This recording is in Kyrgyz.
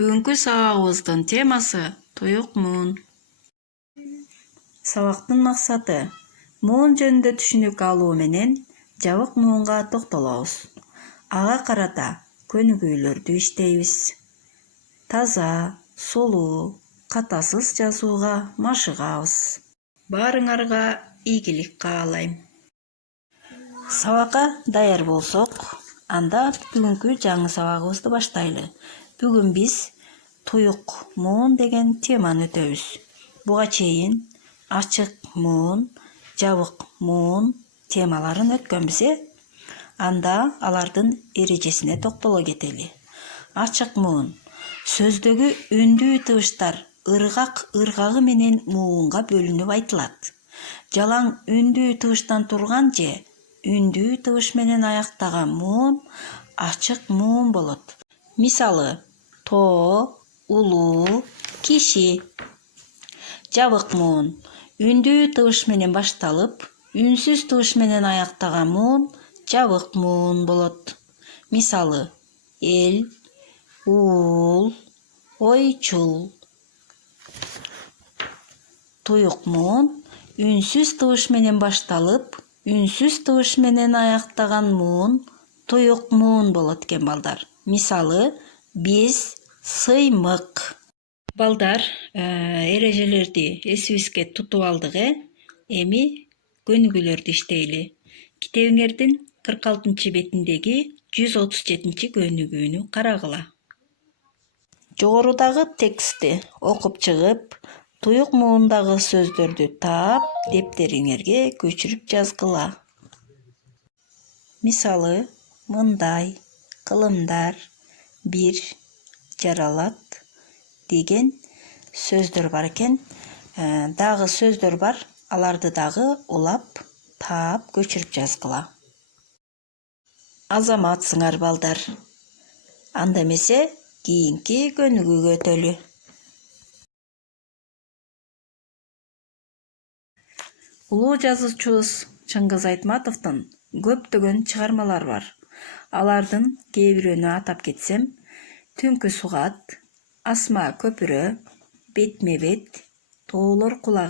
Бүгүнкү сабагыбыздын темасы туюк муун. Сабактын максаты муун жөнүндө түшүнүк алуу менен жабык муунга токтолобуз. Ага карата көнүгүүлөрдү иштейбиз. Таза, сулуу, катасыз жазууга машыгабыз. Баарыңарга ийгилик каалайм. Сабакка даяр болсок, анда бүгүнкү жаңы сабагыбызды баштайлы. Бүгүн биз туюк муун деген теманы өтөбүз. Буга чейин ачык муун, жабык муун темаларын өткөнбүз. Анда алардын эрежесине токтоло кетели. Ачык муун сөздөгү үндүү тыбыштар ыргагы менен муунга бөлүнүп айтылат. Жалаң үндүү тыбыштан турган же үндүү тыбыш менен аяктаган муун ачык муун болот. Мисалы: тоо, улуу, киши. Жабык муун үндүү тыбыш менен башталып, үнсүз тыбыш менен аяктаган муун жабык муун болот. Мисалы: эл, уул, ойчул. Туюк муун үнсүз тыбыш менен башталып, үнсүз тыбыш менен аяктаган муун туюк муун болот экен балдар. Мисалы: биз сыймык. Балдар, эрежелерди эсибизге тутуп алдык. Эми көнүгүүлөрдү иштейли. Китебиңердин 46-бетиндеги 137 көнүгүүнү карагыла. Жогорудагы текстти окуп чыгып, туюк муундагы сөздөрдү таап, дептериңерге көчүрүп жазгыла. Мисалы: мындай, кылымдар, бир, жаралат деген сөздөр бар экен. Дагы сөздөр бар, аларды дагы улап, таап, көчүрүп жазгыла. Азаматсыңар балдар. Анда эмесе кийинки көнүгүүгө өтөлү. Улуу жазуучубуз Чыңгыз Айтматовдун көптөгөн чыгармалары бар. Алардын кээ бирөөнү атап кетсем: Түнкү сугат, Асма көпүрө, Бетме бет, Тоолор кулаган.